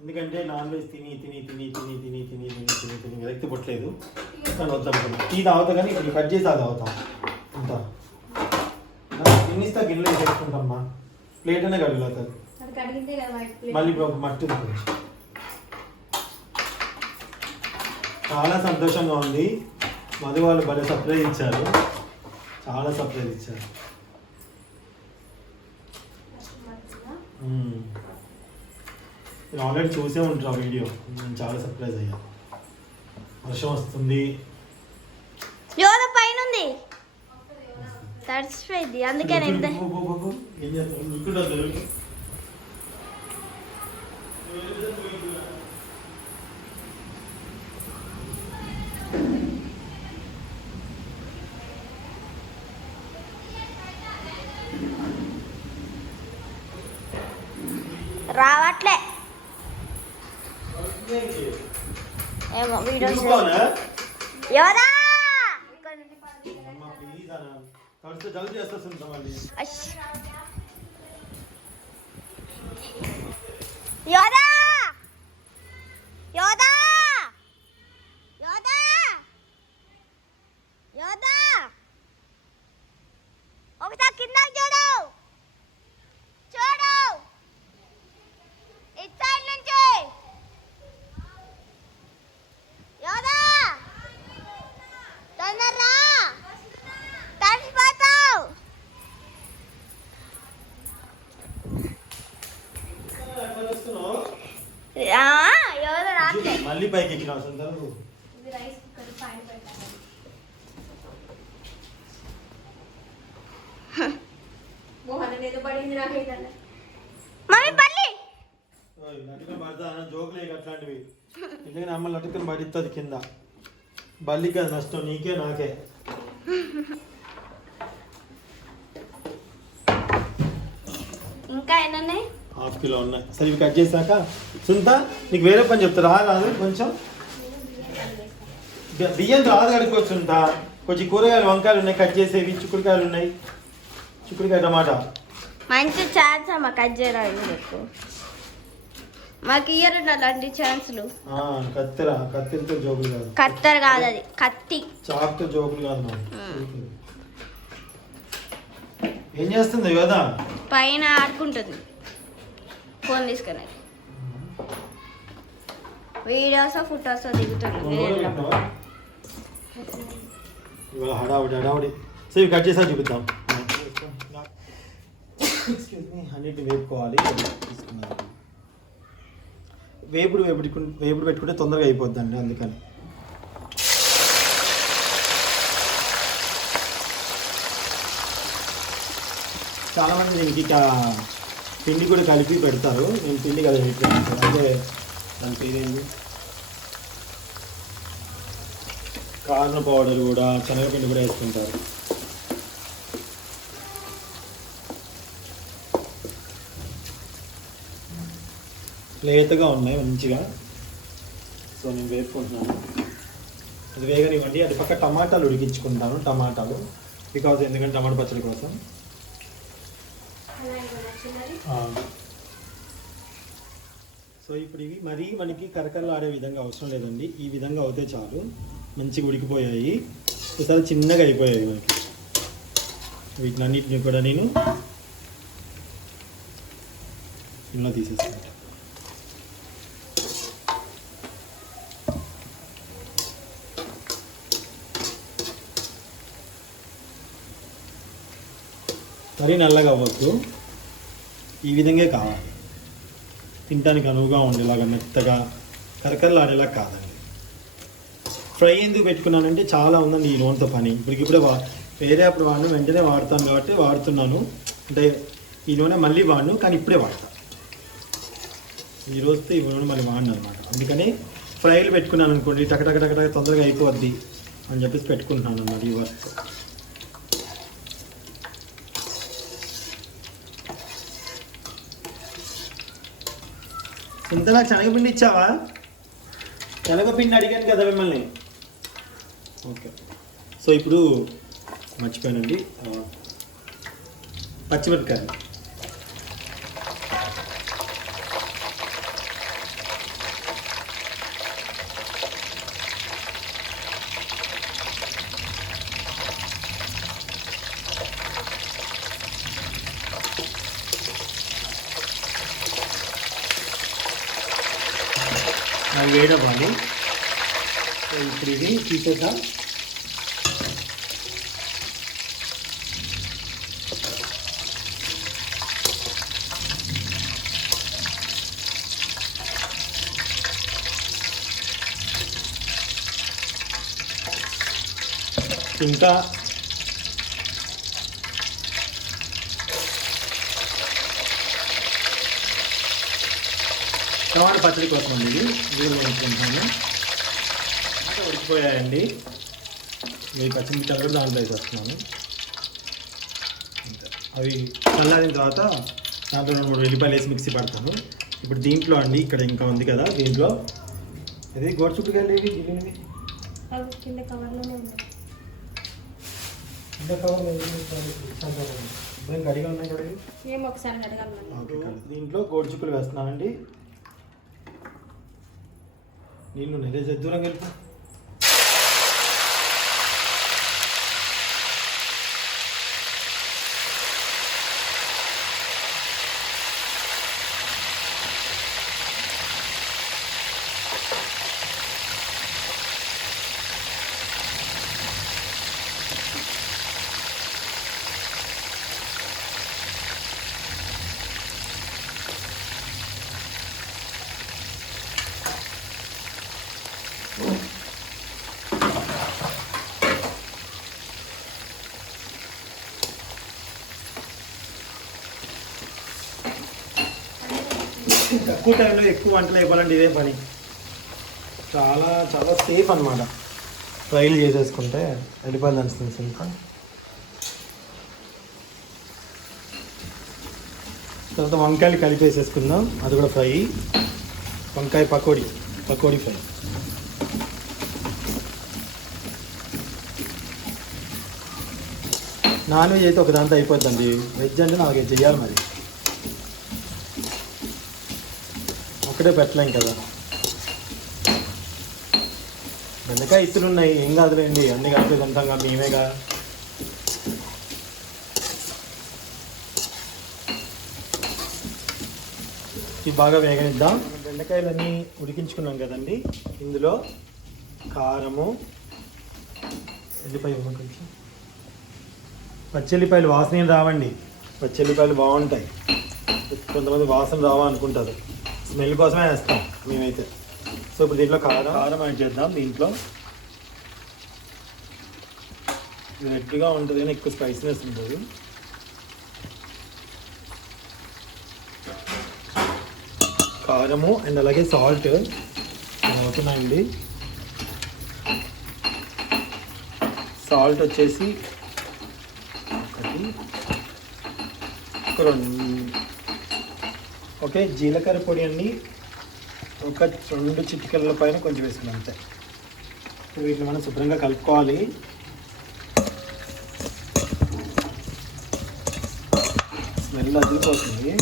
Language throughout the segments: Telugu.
ఎందుకంటే నాన్ వెజ్ తిని తిని తిని తిని తిని తిని తిని తిని తిని విరక్తి పుట్టలేదు. కానీ వద్దనుకున్నా. టీ తాగుతా కానీ ఇప్పుడు కట్ చేసి అది తాగుతాం. అంతా తినిస్తా గిన్నెలో వేసుకుంటామ్మా. ప్లేట్ అనే కడిగిపోతుంది. మళ్ళీ ఇప్పుడు ఒక మట్టి ఉంది. చాలా సంతోషంగా ఉంది. మధు వాళ్ళు భలే సర్ప్రైజ్ ఇచ్చారు. చాలా సర్ప్రైజ్ ఇచ్చారు. నేను ఆల్రెడీ చూసే ఉంటాను వీడియో. నేను చాలా సర్ప్రైజ్ అయ్యా. వర్షం వస్తుంది. పైన ఉంది తడిసిపోయింది. అందుకే ఏం చేస్తాను. రావట్లే ఏమో వీడియోస్ యోదా యోదా యోదా యోదా యోదా ఒకసారి కింద చూడు చూడు ఇట్ సైడ్ నుంచి యోదా తొందరరా తడిసిపోతావు. యోదా రాట్లే మళ్ళీ పైకి ఎక్కిన సందర్భం. మమ్మీ పల్లి నటుకని పడతా జోకులే అట్లాంటివి. ఎందుకని అమ్మ నటుకని పడిస్తుంది కింద. బల్లికి అది నష్టం, నీకే నాకే. ఇంకా ఎన్ని ½ కిలో ఉన్నాయి. సరే ఇవి కట్ చేశాక సుంత నీకు వేరే పని చెప్తా. రాదు కొంచెం బియ్యం రాదు కడుక్కోవచ్చు. సుంత కొంచెం కూరగాయలు వంకాయలు ఉన్నాయి కట్ చేసేవి. చిక్కుడుకాయలు ఉన్నాయి. చిక్కుడుకాయ టమాటా మంచి ఛాన్స్ అమ్మ కట్ చేయడానికి. మాకు ఇయ్యరు అలాంటి ఛాన్స్లు. కత్తితో జోకులు కాదు. కత్తెర కాదు అది కత్తి. చాకుతో జోకులు కాదు. ఏం చేస్తుంది కదా పైన ఆడుకుంటుంది ఫోన్ తీసుకుని. వీడియోస్ ఫొటోస్ దిగుతుంది. ఇవాళ హడావుడి హడావుడి. సో ఇవి కట్ చేసా చూపిద్దాం. అన్నిటిని వేపుకోవాలి. వేపుడు పెట్టుకుంటే తొందరగా అయిపోద్దండి. అందుకని చాలామంది దీనికి పిండి కూడా కలిపి పెడతారు. నేను పిండి కదా పెట్టాను. అంటే దాని పేరేంది కార్న్ పౌడర్ కూడా శనగపిండి కూడా వేసుకుంటారు. లేతగా ఉన్నాయి మంచిగా. సో నేను వేపుకుంటున్నాను. అది వేగనివ్వండి. అది పక్క టమాటాలు ఉడికించుకుంటాను. టమాటాలు బికాజ్ ఎందుకంటే టమాటా పచ్చడి కోసం. సో ఇప్పుడు ఇవి మరీ మనకి కరకరలు ఆడే విధంగా అవసరం లేదండి. ఈ విధంగా అవుతే చాలు. మంచిగా ఉడికిపోయాయి. ఒకసారి చిన్నగా అయిపోయాయి మనకి. వీటినన్నిటిని కూడా నేను ఇలా తీసేసుకుంటాను. మరీ నల్లగా అవ్వద్దు. ఈ విధంగా కావాలి. తినడానికి అనువుగా ఉండేలాగా మెత్తగా కరకరలు ఆడేలా కాదండి. ఫ్రై ఎందుకు పెట్టుకున్నానంటే చాలా ఉందండి ఈ నూనెతో పని. ఇప్పుడే వేరే అప్పుడు వాడిన వెంటనే వాడతాను కాబట్టి వాడుతున్నాను. అంటే ఈ నూనె మళ్ళీ వాడను, కానీ ఇప్పుడే వాడతాను. ఈ రోజుతో ఈ నూనె మళ్ళీ వాడిను అనమాట. అందుకని ఫ్రైలు పెట్టుకున్నాను అనుకోండి, టకటక తొందరగా అయిపోద్ది అని చెప్పేసి పెట్టుకుంటున్నాను అన్నమాట ఈ వర్క్. ఇంత నాకు శనగపిండి ఇచ్చావా? శనగపిండి అడిగాను కదా మిమ్మల్ని. ఓకే. సో ఇప్పుడు మర్చిపోయానండి, పచ్చిమిరపకాయలు అది వేడవ్వాలి. సో ఇప్పుడు ఇది తీసేద్దాం. ఇంకా టమాటా పచ్చడి కోసం అండి ఇది వేసుకుంటాను. ఉడికిపోయాయండి. ఈ పచ్చిమిరపకాయలు కూడా దాంట్లో వేసేస్తున్నాను. అవి చల్లారిన తర్వాత దాంట్లో 2-3 వెల్లిపాయలు వేసి మిక్సీ పడతాను. ఇప్పుడు దీంట్లో అండి ఇక్కడ ఇంకా ఉంది కదా, దీంట్లో ఇది గోరుచిక్కుడుకాయలు ఇవి గిన్నెవి కింద కవర్లోనే ఉంది. కింద కవర్ కడిగా ఉన్నాయి కదా. మేము ఒకసారి అడగాలి. దీంట్లో గోరుచిక్కులు వేస్తున్నానండి. నీళ్ళు నిజ దూరం వెళ్ళిపో. తక్కువ టైంలో ఎక్కువ వంటలు అయిపోవాలంటే ఇదే పని. చాలా చాలా సేఫ్ అన్నమాట. ఫ్రైలు చేసేసుకుంటే వెళ్ళిపోయింది అనిపిస్తుంది. ఇంకా తర్వాత వంకాయలు కలిపేసేసుకుందాం. అది కూడా ఫ్రై. వంకాయ పకోడీ ఫ్రై. నాన్ వెజ్ అయితే ఒక దాంతో అయిపోద్దండి. వెజ్ అంటే నాకు చెయ్యాలి మరి. ఒక్కడే పెట్టలేం కదా. బెండకాయ ఇత్తులు ఉన్నాయి, ఏం కాదులేండి. అన్ని కలిపి తింటాం కదా మేమేగా. ఇవి బాగా వేగనిద్దాం. బెండకాయలన్నీ ఉడికించుకున్నాం కదండి. ఇందులో కారము, ఎల్లిపాయ కొంచెం పచ్చెల్లిపాయలు వాసన రావండి. పచ్చెల్లిపాయలు బాగుంటాయి. కొంతమంది వాసన రావా అనుకుంటారు. స్మెల్ కోసమే వేస్తాం మేమైతే. సో ఇప్పుడు దీంట్లో కారం యాడ్ చేద్దాం. దీంట్లో ఇది రెడ్గా ఉంటుంది కానీ ఎక్కువ స్పైసీనెస్ ఉంటుంది. కారము అండ్ అలాగే సాల్ట్ అవుతున్నాయండి. సాల్ట్ వచ్చేసి ఒక 2. ఓకే, జీలకర్ర పొడి అండి ఒక 2 చిటికెళ్ళ పైన కొంచెం వేసుకున్నాం అంతే. వీటిని మనం శుభ్రంగా కలుపుకోవాలి. స్మెల్ అదిలిపోతుంది.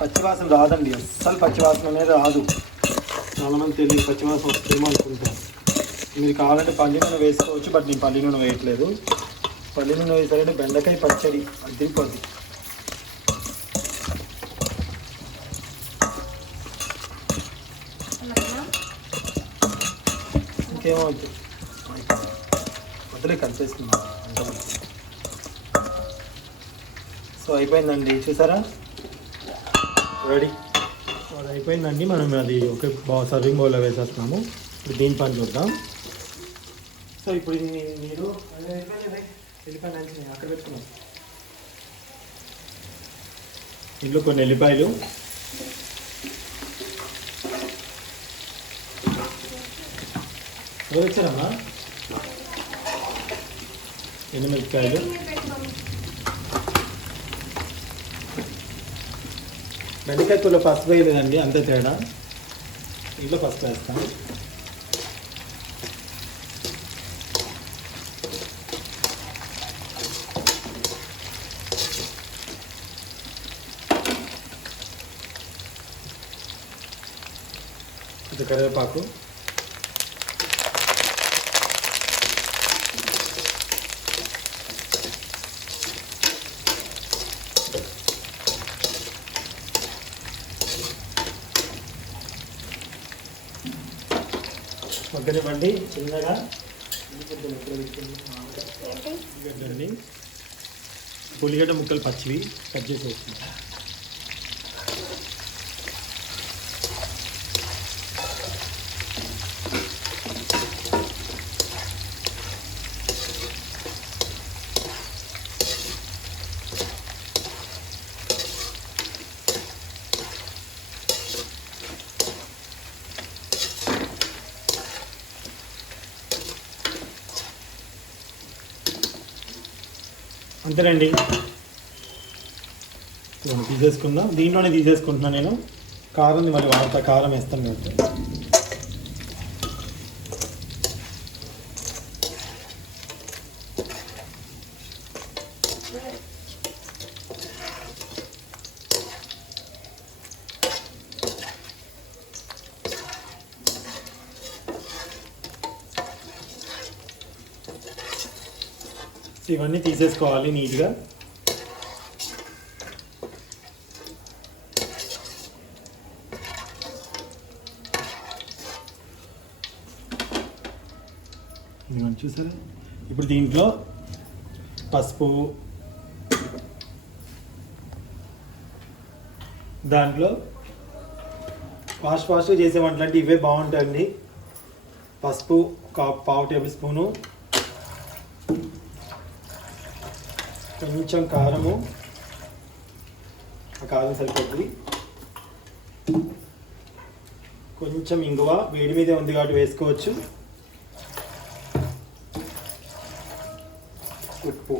పచ్చివాసన రాదండి, అస్సలు పచ్చివాసన అనేది రాదు. చాలామంది తెలియదు పచ్చివాసన వస్తుందేమో అనుకుంటాం. మీరు కావాలంటే పల్లి నూనె వేసుకోవచ్చు, బట్ నేను పల్లి నూనె వేయట్లేదు. పల్లి నూనె వేసారంటే బెండకాయ పచ్చడి అదిరిపోద్ది. ఇంకేమవుతుంది వదిలే కలిపేసుకున్నాం అంతమంది. సో అయిపోయిందండి, చూసారా, రెడీ. అది అయిపోయిందండి. మనం అది ఒక సర్వింగ్ బౌల్లో వేసేస్తున్నాము. ఇప్పుడు దీని పని చూద్దాం. సో ఇప్పుడు మీరు అక్కడ పెట్టుకున్నాం. ఇంట్లో కొన్ని ఎల్లిపాయలు, వచ్చారమ్మా, ఎండుమిరపకాయలు, బెండకాయ కూరలో పసుపు వేయలేదండి, అంతే తేడా. ఇంట్లో పసుపు వేస్తాను. ఇది కరివేపాకు, మగ్గనివ్వండి చిన్నగా. ఏంటి ఉల్లిగడ్డండి, ఉల్లిగడ్డ ముక్కలు పచ్చివి కట్ చేసి వేసుకుంటాం. అంతేనండి, తీసేసుకుందాం. దీంట్లోనే తీసేసుకుంటున్నాను నేను. కారం మళ్ళీ వాడతా, కారం వేస్తాను కాబట్టి. ఇవన్నీ తీసేసుకోవాలి నీట్గా. ఇవన్నీ చూసారా. ఇప్పుడు దీంట్లో పసుపు, దాంట్లో ఫాస్ట్గా చేసే వంటలు అంటే ఇవే బాగుంటాయండి. పసుపు ఒక పావు టేబుల్ స్పూను, కొంచెం కారము, ఆ కారం సరిపోద్ది, కొంచెం ఇంగువ, వేడి మీదే ఉంది కాబట్టి వేసుకోవచ్చు, ఉప్పు,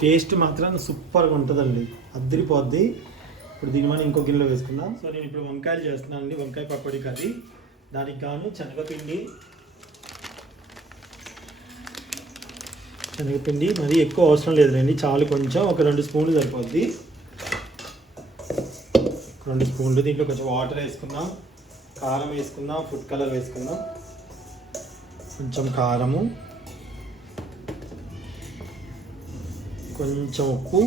టేస్ట్ మాత్రం సూపర్గా ఉంటుందండి, అద్దరిపోద్ది. ఇప్పుడు దీని మనం ఇంకో గిన్నెలో వేసుకుందాం. సో నేను ఇప్పుడు వంకాయలు చేస్తున్నానండి, వంకాయ పకోడీ కర్రీ. దానికి గాను శనగపిండి మరి ఎక్కువ అవసరం లేదులేండి, చాలు, కొంచెం ఒక 2 స్పూన్లు సరిపోద్ది. 2 స్పూన్లు. దీంట్లో కొంచెం వాటర్ వేసుకుందాం, కారం వేసుకుందాం, ఫుడ్ కలర్ వేసుకుందాం, కొంచెం కారము, కొంచెం ఉప్పు,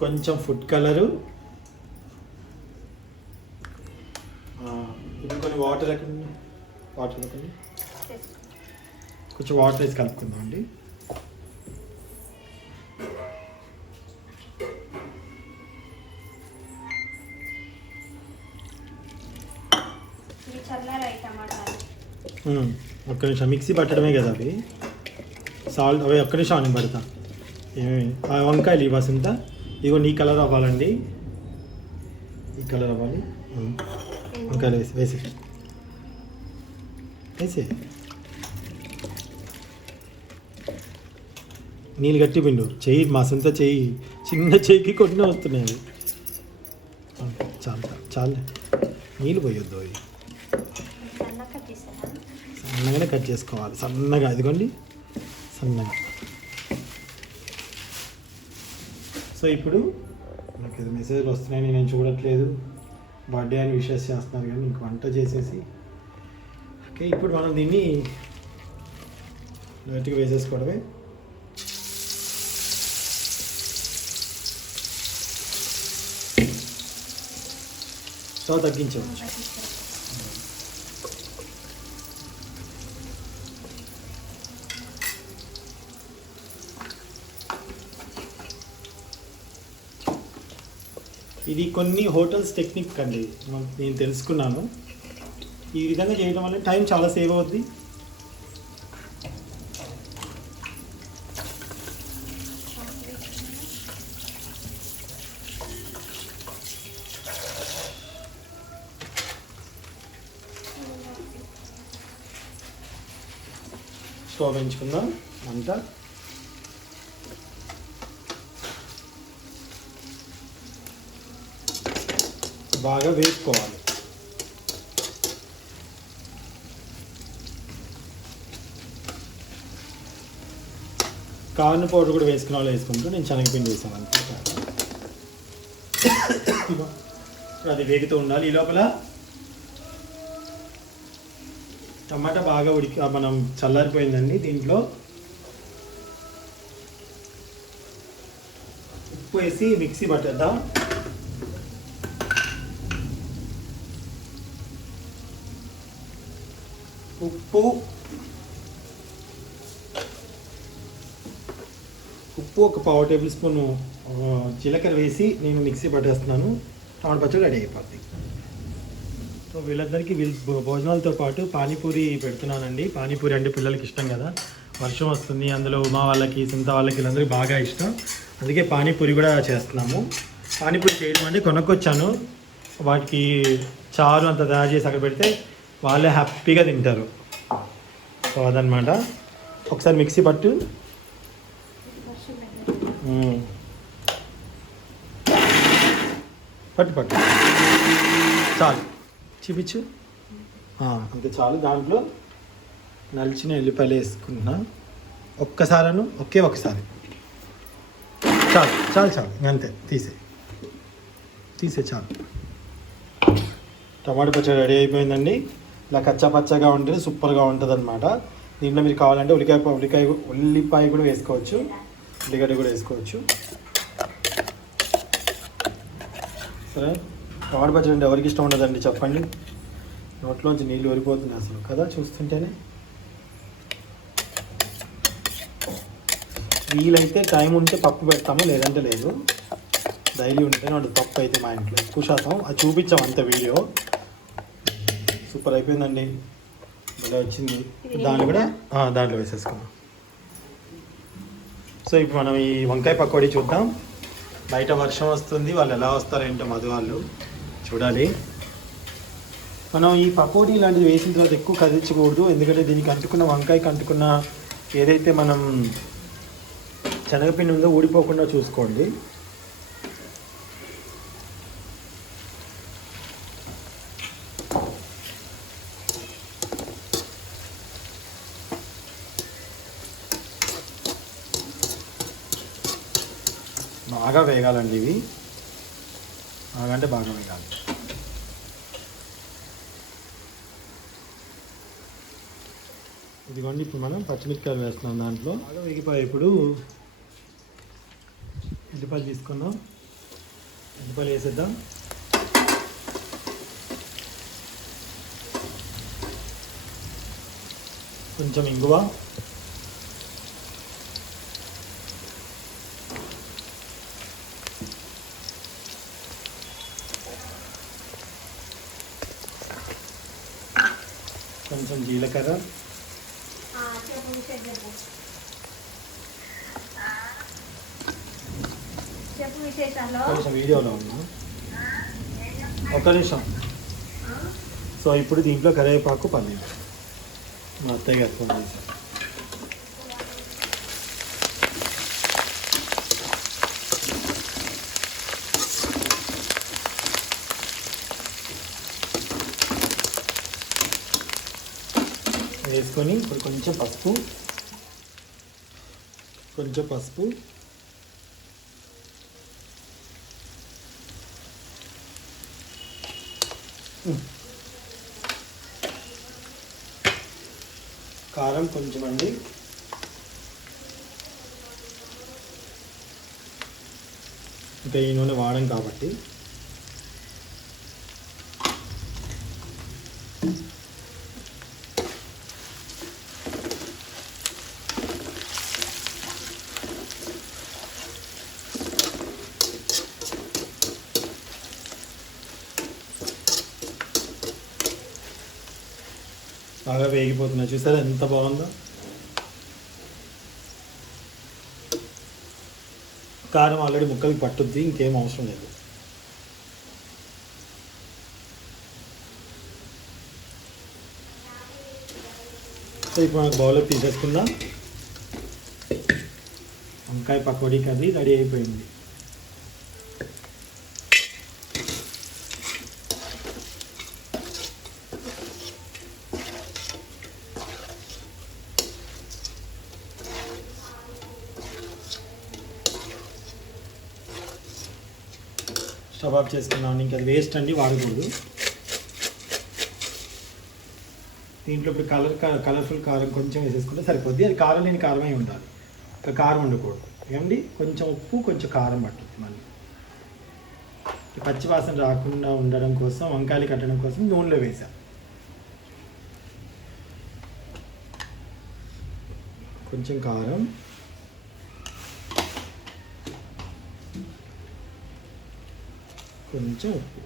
కొంచెం ఫుడ్ కలరు, ఇప్పుడు కొన్ని వాటర్ వేసుకోండి, కొంచెం వాటర్ వేసి కలుపుకుందాం అండి. ఇవి చల్లారాయి టమాటాలు. ఒక్క నిమిషం, మిక్సీ పట్టడమే కదా అవి, సాల్ట్ అవి ఒక్క నిమిషం అని పడతా. ఆ వంకాయలు ఈ వసంత ఇగో నీ కలర్ అవ్వాలండి, ఈ కలర్ అవ్వాలి. వంకాయలు వేసి నీళ్ళు గట్టి పిండు, చెయ్యి మా సొంత చెయ్యి, చిన్న చెయ్యికి కొన్ని వస్తున్నాయి. చాలు నీళ్ళు పోయొద్దు, అవి సన్నగానే కట్ చేసుకోవాలి, సన్నగా, ఇదిగోండి సన్నగా. సో ఇప్పుడు నాకు ఏదో మెసేజ్లు వస్తున్నాయని నేను చూడట్లేదు, బర్త్డే అని విషెస్ చేస్తున్నారు కానీ ఇంక వంట చేసేసి. ఓకే, ఇప్పుడు మనం దీన్ని లైట్గా వేసేసుకోవడమే. స్టవ్ తగ్గించవచ్చు. ఇది కొన్ని హోటల్స్ టెక్నిక్ అండి, నేను తెలుసుకున్నాను. ఈ విధంగా చేయడం వల్ల టైం చాలా సేవ్ అవుద్ది. స్టవ్ పెంచుకుందాం, అంతా బాగా వేసుకోవాలి. కార్న్ పౌడర్ కూడా వేసుకున్న వాళ్ళు వేసుకుంటారు, నేను శనగపిండి వేసాను అంతే. అది వేగుతూ ఉండాలి. ఈ లోపల టమాటా బాగా మనం చల్లారిపోయిందండి. దీంట్లో ఉప్పు వేసి మిక్సీ పట్టేద్దాం. ఉప్పు ఒక 1/2 టేబుల్ స్పూను జీలకర్ర వేసి నేను మిక్సీ పట్టేస్తున్నాను. టమాటా పచ్చడి రెడీ అయిపోద్ది. సో వీళ్ళందరికీ భోజనాలతో పాటు పానీపూరి పెడుతున్నానండి. పానీపూరి అంటే పిల్లలకి ఇష్టం కదా, వర్షం వస్తుంది, అందులో ఉమా వాళ్ళకి సింత వాళ్ళకి వీళ్ళందరికీ బాగా ఇష్టం. అందుకే పానీపూరి కూడా చేస్తున్నాము. పానీపూరి చేయడం అంటే కొనుక్కొచ్చాను, వాటికి చారు అంత తయారు చేసి అక్కడ పెడితే వాళ్ళే హ్యాపీగా తింటారు. సో అదనమాట. ఒకసారి మిక్సీ పట్టు. పట్టు చాలు, చూపించు. అంతే చాలు. దాంట్లో నలిచిన ఎల్లిపాయలు వేసుకుంటున్నా. ఒకే ఒకసారి చాలు అంతే. తీసే చాలు. టమాటా పచ్చడి రెడీ అయిపోయిందండి. ఇలా కచ్చా పచ్చగా ఉంటుంది, సూపర్గా ఉంటుంది అనమాట. దీంట్లో మీరు కావాలంటే ఉల్లిపాయ కూడా వేసుకోవచ్చు, ఉల్లిగడ్డ కూడా వేసుకోవచ్చు. సరే, టమాటా పచ్చడి అంటే ఎవరికి ఇష్టం ఉండదండి చెప్పండి. నోట్లోంచి నీళ్ళు ఊరిపోతున్నాయి అసలు కదా చూస్తుంటేనే. వీలైతే టైం ఉంటే పప్పు పెడతాము, లేదంటే లేదు. డైలీ ఉంటే నాడు పప్పు అయితే మా ఇంట్లో ఎక్కువ శాతం. అది చూపించాం అంత వీడియో. సూపర్ అయిపోయిందండి, భలే వచ్చింది. దాన్ని కూడా దాంట్లో వేసేసుకున్నాం. సో ఇప్పుడు మనం ఈ వంకాయ పకోడీ చూద్దాం. బయట వర్షం వస్తుంది, వాళ్ళు ఎలా వస్తారో ఏంటో మధు వాళ్ళు చూడాలి. మనం ఈ పకోడీ ఇలాంటివి వేసిన తర్వాత ఎక్కువ కదిలించకూడదు, ఎందుకంటే దీనికి అంటుకున్న వంకాయకి అంటుకున్న ఏదైతే మనం శనగపిండి ఉందో ఊడిపోకుండా చూసుకోండి. బాగా వేగాలండి ఇవి, బాగా వేగాలి. ఇదిగోండి ఇప్పుడు మనం పచ్చిమిరపకాయలు వేస్తున్నాం. దాంట్లో బాగా వేగిపోయి ఇప్పుడు ఉల్లిపాయలు తీసుకుందాం. ఉల్లిపాయలు వేసేద్దాం. కొంచెం ఇంగువ, కొంచెం జీలకర్ర, కొంచెం వీడియోలో ఉన్నా ఒక్క నిమిషం. సో ఇప్పుడు దీంట్లో కరివేపాకు, పన్నీర్ మా అత్తయ్య గారు ఫోన్ చేశారు. వేసుకొని ఇప్పుడు కొంచెం పసుపు, కారం కొంచెం అండి, ఇంకా ఈ నూనె వాడం కాబట్టి. బాగా వేగిపోతున్నాయి, చూసారా ఎంత బాగుందో. కారం ఆల్రెడీ ముక్కలకి పట్టుద్ది, ఇంకేం అవసరం లేదు. సో ఇప్పుడు మనకు బౌల్లో తీసేసుకుందాం. వంకాయ పకోడీ కర్రీ రెడీ అయిపోయింది. స్టవ్ ఆఫ్ చేసుకున్నాం. ఇంకా అది వేస్ట్ అండి, వాడకూడదు. దీంట్లో ఇప్పుడు కలర్ఫుల్ కారం కొంచెం వేసేసుకుంటే సరిపోద్ది. అది కారం లేని కారమే ఉండాలి, ఇంకా కారం ఉండకూడదు. ఏమండి, కొంచెం ఉప్పు కొంచెం కారం పట్టుద్ది. మళ్ళీ ఈ పచ్చి వాసన రాకుండా ఉండడం కోసం, వంకాయలు కట్టడం కోసం నూనెలో వేసాం. కొంచెం కారం, కొంచెం ఉప్పు.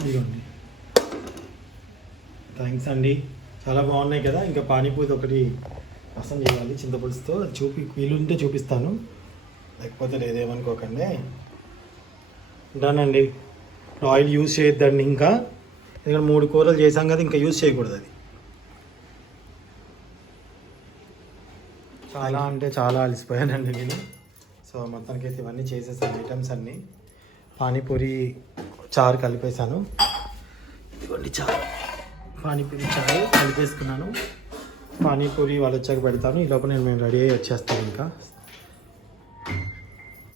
ఇదిగోండి. థ్యాంక్స్ అండి, చాలా బాగున్నాయి కదా. ఇంకా పానీపూరి ఒకటి రసం చేయాలి చింతపులుసుతో. అది వీలుంటే చూపిస్తాను, లేకపోతే లేదేమనుకోకండి. ఉంటానండి. ఆయిల్ యూజ్ చేయొద్దండి ఇంకా, ఎందుకంటే 3 కూరలు చేసాం కదా, ఇంకా యూజ్ చేయకూడదు అది. చాలా అంటే చాలా అలసిపోయానండి నేను. సో మొత్తానికైతే ఇవన్నీ చేసేసాను, ఐటమ్స్ అన్నీ. పానీపూరి చారు కలిపేశాను. ఇదిగోండి చారు, పానీపూరి చారు కలిపేసుకున్నాను. పానీపూరి వాళ్ళు వచ్చాక పెడతాను. ఈ లోపల మేము రెడీ అయ్యి వచ్చేస్తాను ఇంకా.